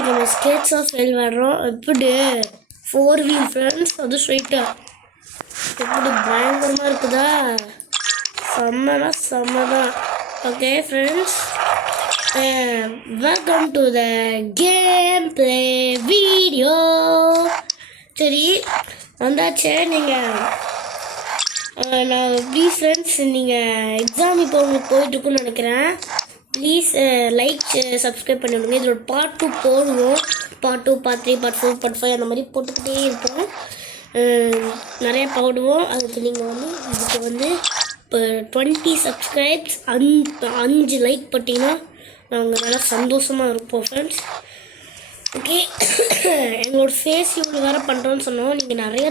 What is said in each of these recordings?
இன்னைக்கு நம்ம skates of ஹெல் விளாடுறோம். எப்படி 4 வீல் ஃப்ரெண்ட்ஸ், அது ஸ்ட்ரைட்டாக எப்படி பயங்கரமாக இருக்குதா? செம்மதான். Okay friends, welcome to the game play video. சரி வந்தாச்சே. நீங்கள் நான் ப்ளீஸ் ஃப்ரெண்ட்ஸ், நீங்கள் எக்ஸாம் இப்போ உங்களுக்கு போயிட்டுருக்குன்னு நினைக்கிறேன். ப்ளீஸ் லைக் சப்ஸ்கிரைப் பண்ணி விடுங்க. இதோட பார்ட் 2 போடுவோம். பார்ட் 2, பார்ட் 3, பார்ட் 4, பார்ட் 5 அந்த மாதிரி போட்டுக்கிட்டே இருப்போம். நிறையா போடுவோம். அதுக்கு நீங்கள் இதுக்கு இப்போ 20 சப்ஸ்கிரைப்ஸ் 5 லைக் போட்டிங்கன்னா நாங்கள் நல்லா சந்தோஷமாக இருப்போம் ஃப்ரெண்ட்ஸ். ஓகே, எங்களோட ஃபேஸ் இவ்வளோ வேறு பண்ணுறோன்னு சொன்னோம். நீங்கள் நிறைய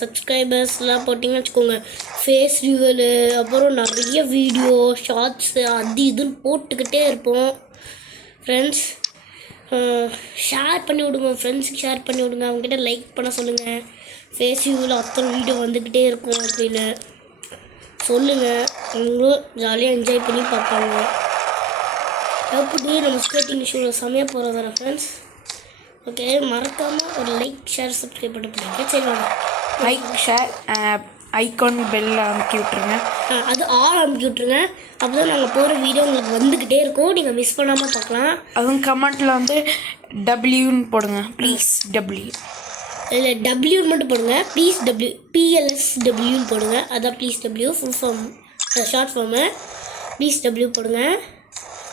சப்ஸ்கிரைபர்ஸ்லாம் போட்டிங்கன்னு வச்சுக்கோங்க, ஃபேஸ் ரிவீல், அப்புறம் நிறைய வீடியோ ஷார்ட்ஸு அது இதுன்னு போட்டுக்கிட்டே இருப்போம் ஃப்ரெண்ட்ஸ். ஷேர் பண்ணி விடுங்க, ஃப்ரெண்ட்ஸுக்கு ஷேர் பண்ணி விடுங்க, அவங்ககிட்ட லைக் பண்ண சொல்லுங்கள். ஃபேஸ் ரிவீல் அத்தனை வீடியோ வந்துக்கிட்டே இருக்கும் அப்படின்னு சொல்லுங்கள். அவங்களும் ஜாலியாக என்ஜாய் பண்ணி பார்ப்பாங்க. எப்படி நம்ம ஸ்கேட்டிங் ஷூவில் செமையாக போகிறதா ஃப்ரெண்ட்ஸ். ஓகே, மறக்காமல் ஒரு லைக் ஷேர் சப்ஸ்கிரைப் பண்ணி போடுங்க. சரி வாங்க, லைக் ஷேர் ஐகான் பெல் அமுக்கி விட்ருங்க. அது ஆல் அமுக்கி விட்ருங்க. அப்போ தான் நாங்கள் போகிற வீடியோ உங்களுக்கு வந்துக்கிட்டே இருக்கும், நீங்கள் மிஸ் பண்ணாமல் பார்க்கலாம். அதுவும் கமெண்ட்டில் டபிள்யூன்னு போடுங்க ப்ளீஸ். டபிள்யூ இல்லை, டபிள்யூன்னு மட்டும் போடுங்க ப்ளீஸ். PLSWன்னு போடுங்க. அதான் please W full form, short form. Please W போடுங்க.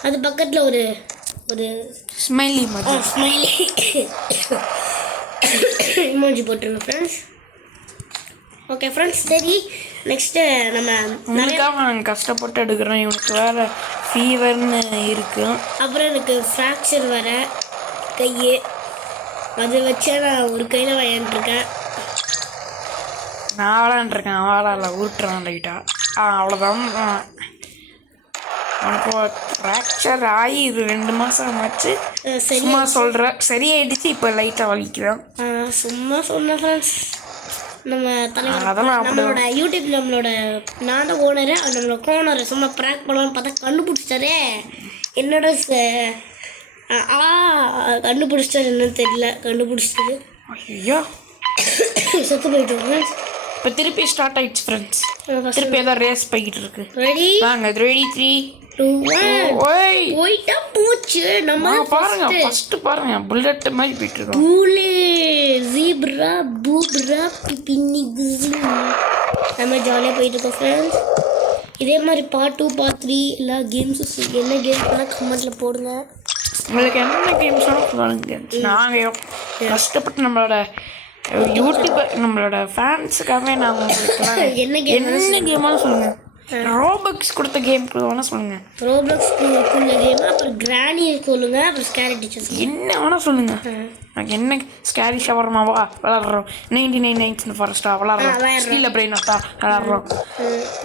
அது பக்கத்தில் ஒரு ஸ்மைலி இமோஜி போட்டுருங்க ஃப்ரெண்ட்ஸ். ஓகே ஃப்ரெண்ட்ஸ், சரி நெக்ஸ்ட்டு நம்ம உங்களுக்காக நாங்கள் கஷ்டப்பட்டு எடுக்கிறோம். இவனுக்கு வேறு ஃபீவர்னு இருக்குது. அப்புறம் எனக்கு ஃப்ராக்சர் வர கையே, அதை வச்சா நான் ஒரு கையில் விளையாண்டுருக்கேன். நான் விளாண்டுருக்கேன், அவளால் உருட்டுறான் லைட்டாக. அவ்வளோதான். உனக்கு ஃப்ராக்சர் ஆகி 2 மாதம் ஆச்சு. சும்மா சொல்கிற சரியாயிடுச்சு. இப்போ லைட்டாக வலிக்குதான். சும்மா சொன்னேன் ஃப்ரெண்ட்ஸ். நம்ம நம்மளோட யூடியூப் நான் தான் ஓனரு. நம்மளோட ஓனரை சும்மா ப்ராங்க் பண்ணலான்னு பார்த்தா கண்டுபிடிச்சிட்டாரே. என்னோட கண்டுபிடிச்சிட்டாரு, என்னன்னு தெரியல. கண்டுபிடிச்சிட்டது. ஐயோ, செத்து போயிட்டு ஃப்ரெண்ட்ஸ். இப்போ திருப்பி ஸ்டார்ட் ஆயிடுச்சு ஃப்ரெண்ட்ஸ். திருப்பி ஏதாவது ரேஸ் போய்கிட்டு இருக்கு. ரெடி வாங்க. 3, 2, 1 போயிட்டா போச்சு. நம்ம பாருங்க, ஃபர்ஸ்ட் பாருங்க, புல்லட் மாதிரி போயிட்டு இருக்கோம். பூலே ஜீப்ரா பூப்ரா பின்னி குஸ்லி நம்ம ஜாலியாக போயிட்டு இருக்கோம் ஃப்ரெண்ட்ஸ். இதே மாதிரி பார்ட் 2, பார்ட் 3 எல்லா கேம்ஸும் என்ன கேம்ஸ்லாம் கமெண்ட்டில் போடுங்க. உங்களுக்கு என்ன கேம்ஸ் சொல்லுங்க. நாங்கள் கஷ்டப்பட்டு நம்மளோட யூடியூப் நம்மளோட ஃபேன்ஸுக்காகவே நாங்கள் உங்களுக்கு என்ன கேமானு சொல்லுங்கள். ரோபக்ஸ் கொடுத்த கேம் வேணால் சொல்லுங்கள். ரோபக்ஸ் கொடுத்த கேம், அப்புறம் கிராணி சொல்லுங்கள், அப்புறம் ஸ்கேரி டீச்சர்ஸ் என்ன வேணால் சொல்லுங்கள். எனக்கு என்ன ஸ்கேரி ஷவர்மாவா விளாட்றோம், 99 நைட்ஸ் இன் ஃபாரஸ்ட்டா விளாட்றோம், ஸ்டீல் பிரெயினோட்டா விளாட்றோம்.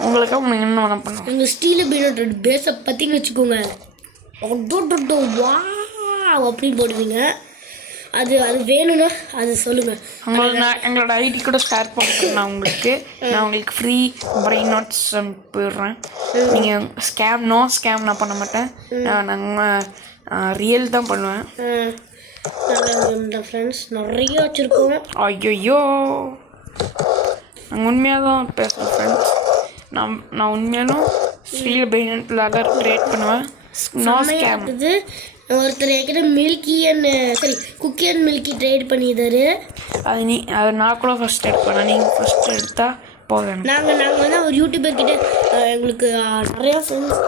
உங்களுக்காக உங்களுக்கு என்ன வேணால் பண்ணுவோம். எங்கள் ஸ்டீல் பிரெயினோட பேஸை பற்றின்னு வச்சுக்கோங்க, வா அப்படின்னு போடுவீங்க. அது வேணும்னா அது சொல்லுங்கள். எங்களோட ஐடி கூட ஷேர் பண்ணுறேன் நான் உங்களுக்கு. நான் உங்களுக்கு ஃப்ரீ பிரெயின் நோட்ஸ் போயிடுறேன். நீங்கள் நோ ஸ்கேம் நான் பண்ண மாட்டேன். நாங்கள் ரியல் தான் பண்ணுவேன். நல்லா ஃப்ரெண்ட்ஸ், நிறைய வச்சுருக்கோம். ஐயோ, நாங்கள் உண்மையாக தான் பேசுகிறேன் ஃப்ரெண்ட்ஸ். நான் உண்மையாலும் ஸ்டீல் பிரெயின் ட்ரேட் பண்ணுவேன். No scam. ஒருத்தர் ஏற்கனவே குக்கி அண்ட் மில்கி ட்ரேட் பண்ணிடுறாரு. அது நான் கூட ஃபஸ்ட் எடுப்பேன். நீங்கள் ஃபஸ்ட் எடுத்தால் போதும். நாங்கள் ஒரு யூடியூபர் கிட்ட எங்களுக்கு நிறையா ஃப்ரெண்ட்ஸ்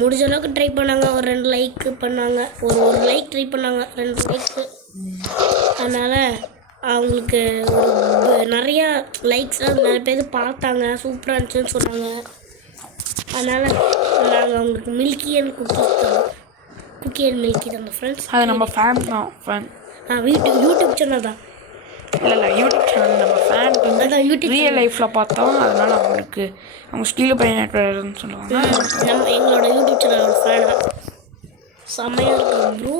முடிஞ்ச அளவுக்கு ட்ரை பண்ணாங்க. ஒரு 2 லைக் பண்ணாங்க, ஒரு லைக் ட்ரை பண்ணாங்க, 2 லைக்கு. அதனால் அவங்களுக்கு நிறையா லைக்ஸ்லாம் நிறைய பேர் பார்த்தாங்க, சூப்பராக இருந்துச்சுன்னு சொன்னாங்க. அதனால் நாங்கள் அவங்களுக்கு milky and cookie and milky தான் ஃப்ரெண்ட்ஸ். அது நம்ம ஃபேன் தான். யூடியூப் சேனல் தான். இல்லை யூடியூப் சேனல் நம்ம ஃபேன் வந்து யூடியூப் ரியல் லைஃப்பில் பார்த்தோம். அதனால் அவங்க ஸ்டீல் பிரெயினோட்னு சொல்லுவாங்க. எங்களோட யூடியூப் சேனலோட ஃபேன் தான். செம்மையாக இருக்குது ப்ரோ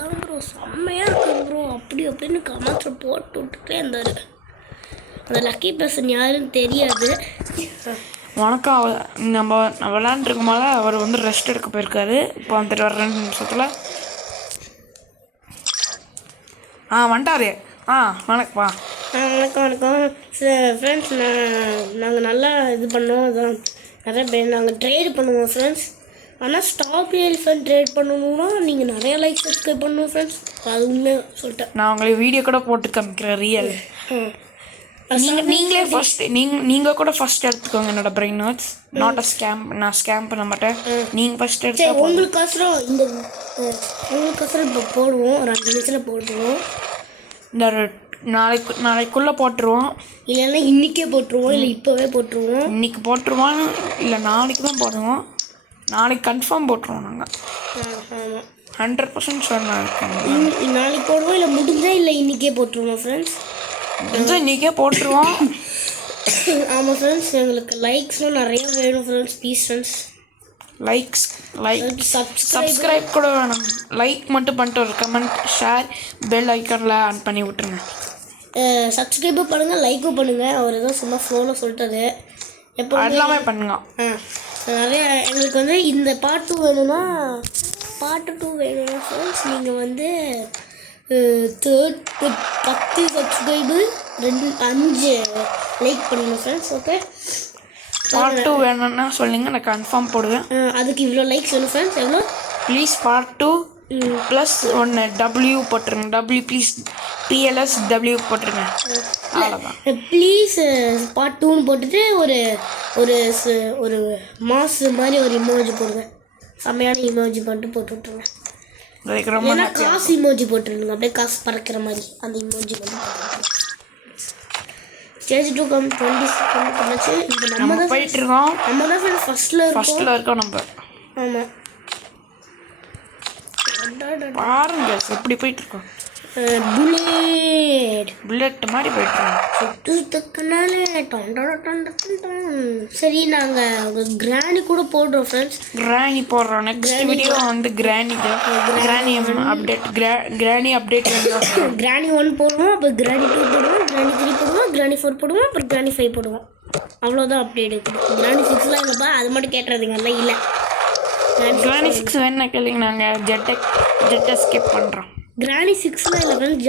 தான் ப்ரோ, செம்மையாக இருக்குது ப்ரோ அப்படின்னு கமெண்ட்ஸில் போட்டு விட்டுட்டே இருந்தார். அந்த லக்கி பர்சன் யாருன்னு தெரியாது. வணக்கம். நம்ம விளையாண்டுருக்கும் போது அவர் வந்து ரெஸ்ட் எடுக்க போயிருக்காரு. இப்போ வந்துட்டு வர 2 நிமிஷத்தில் வந்துட்டாரு. வணக்கம்ப்பா. வணக்கம் ஃப்ரெண்ட்ஸ். நாங்கள் நல்லா இது பண்ணோம். அதான் நிறைய பேர் நாங்கள் ட்ரேட் பண்ணுவோம் ஃப்ரெண்ட்ஸ். ஆனால் ஸ்டாப் எலிஃபண்ட் ட்ரேட் பண்ணணும்னா நீங்கள் நிறைய லைக் சப்ஸ்கிரைப் பண்ணணும் ஃப்ரெண்ட்ஸ். அது உண்மையாக சொல்லிட்டேன். நான் உங்களுக்கு வீடியோ கூட போட்டு காமிக்கிறேன் ரியல். நீங்களே ஃபர்ஸ்ட் நீங்கள் கூட ஃபர்ஸ்ட் எடுத்துக்கோங்க. என்னோட brain notes not a scam. நான் ஸ்கேம் பண்ண மாட்டேன். நீங்கள் ஃபர்ஸ்ட் எடுத்து உங்களுக்கோசரம் இப்போ போடுவோம். ஒரு 2 நிமிஷத்தில் போட்டுருவோம். இந்த நாளைக்குள்ளே போட்டுருவோம். இல்லைன்னா இன்றைக்கே போட்டுருவோம். இல்லை இப்போவே போட்டுருவோம். இன்றைக்கி போட்டுருவோம். இல்லை நாளைக்கு தான் போடுவோம். நாளைக்கு கன்ஃபார்ம் போட்டுருவோம். நாங்கள் 100% சொன்னேன். நாளைக்கு போடுவோம். இல்லை முடிஞ்சா இல்லை இன்றைக்கே போட்டுருவோம் ஃப்ரெண்ட்ஸ். முடிஞ்சால் இன்றைக்கே போட்டுருவோம். ஆமாம் ஃப்ரெண்ட்ஸ். எங்களுக்கு லைக்ஸ்லாம் நிறைய வேணும் friends. Please friends like subscribe கூட வேணும். லைக் மட்டும் பண்ணிட்டு ஒரு கமெண்ட் ஷேர் பெல் ஐக்கானில் ஆன் பண்ணி விட்டுருங்க. சப்ஸ்கிரைபும் பண்ணுங்கள், லைக்கும் பண்ணுங்கள். அவர் ஏதோ சும்மா ஃபோனில் சொல்லிட்டது. எப்போ எல்லாமே பண்ணுங்க. நிறைய எங்களுக்கு வந்து இந்த பார்ட் 2 வேணும்னா ஃப்ரெண்ட்ஸ் நீங்கள் வந்து 10 சப்ஸ்கிரைபு 5 லைக் பண்ணுங்கள் ஃப்ரெண்ட்ஸ். ஓகே, பார்ட் 2 வேணும்னா சொல்லுங்கள், நான் கன்ஃபார்ம் போடுவேன். அதுக்கு இவ்வளோ லைக்ஸ் வேணும் ஃப்ரெண்ட்ஸ். எவ்வளோ? ப்ளீஸ் பார்ட் 2 +1 W போட்டுருங்க. W ப்ளீஸ் PLSW போட்டுருங்க. அவ்வளோதான். ப்ளீஸ் பார்ட் 2ன்னு போட்டுட்டு ஒரு ஒரு ஒரு மாஸ் மாதிரி ஒரு இமோஜி போடுங்க. செம்மையான இமோஜி மட்டும் போட்டு விட்ருங்க. ரொம்ப காசு இமோஜி போட்டுருங்க. அப்படியே காசு பறக்கிற மாதிரி அந்த இமோஜி மட்டும் போட்டு ஸ்டேஜ் 2 20 பண்ணாச்சு. இப்போ நம்ம தான் போயிட்டு இருக்கோம். நம்ம தான் ஃபர்ஸ்ட்ல இருக்கோம் நம்ம. ஆமாம், பாருங்க எப்படி போயிட்டு இருக்கோம். புல்லட் மாதிரி போயிட்டு சரி, நாங்கள் கிராணி கூட போடுறோம் ஃப்ரெண்ட்ஸ். கிராணி போடுறோம். நெக்ஸ்ட் வீடியோ வந்து கிராணி அப்டேட். கிராணி 1 போடுவோம். அப்புறம் கிராணி 2 போடுவோம். கிராணி 3 போடுவோம். கிராணி 4 போடுவோம். அப்புறம் கிராணி 5 போடுவோம். அவ்வளோதான் அப்டேட். கிராணி 6லாம் இல்லைப்பா, அது மட்டும் கேட்டுறதுங்க. எல்லாம் இல்லை. கிராணி 6 வேணா கேளுங்க. நாங்கள் ஜெட் எஸ்கேப் பண்ணுறோம். கிராணி 6லாம் இல்லை ஃப்ரெண்ட்ஸ்.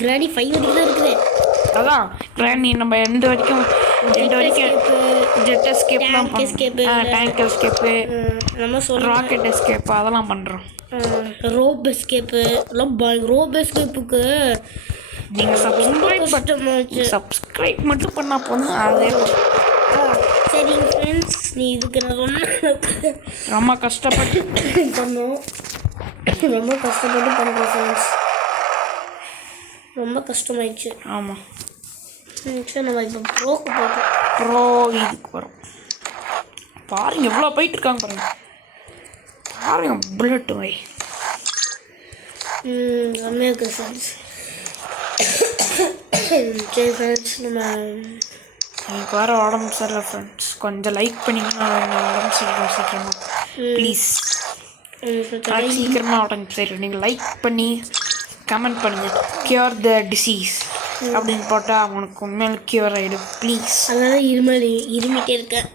கிராணி 5 வரைக்கும் தான் இருக்குது. அதான் கிராணி நம்ம எந்த வரைக்கும் ஜெட் எஸ்கேப்லாம் டேங்க் எஸ்கேப்பு, நம்ம சொல்கிறோம் ராக்கெட் எஸ்கேப்பு அதெல்லாம் பண்ணுறோம். ரோப் எஸ்கேப்பு எல்லாம். ரோப் எஸ்கேப்புக்கு நீங்கள் சப்ஸ்கிரைப் மட்டும் பண்ணால் போதும். அதே சரிங்க ஃப்ரெண்ட்ஸ், நீ இதுக்கு நான் ரொம்ப கஷ்டப்பட்டு பண்ணோம். ரொம்ப கஷ்டப்பட்டு பண்ணுறோம் ஃப்ரெண்ட்ஸ். ரொம்ப கஷ்டமாயிடுச்சு. ஆமாம். சரி, நம்ம இப்போ ப்ரோ இதுக்கு வரும். பாருங்க எவ்வளோ போயிட்டு இருக்காங்க பாருங்க புல்லட் வை. செம்மையாக இருக்குது ஃப்ரெண்ட்ஸ். சரி ஃப்ரெண்ட்ஸ், நம்ம எனக்கு வேறு உடம்பு சரியில்லை ஃப்ரெண்ட்ஸ். கொஞ்சம் லைக் பண்ணிங்கன்னா உடம்பு சரியில்லை சீக்கிரமாக ப்ளீஸ். சீக்கிரமாக உடம்பு சரியில்லை. நீங்கள் லைக் பண்ணி கமெண்ட் பண்ணுங்கள். கியூர் த டிசீஸ் அப்படின்னு போட்டால் அவனுக்கு உண்மையில கியூர் ஆகிடும் ப்ளீஸ். அதனால இருமிட்டே இருக்கேன்.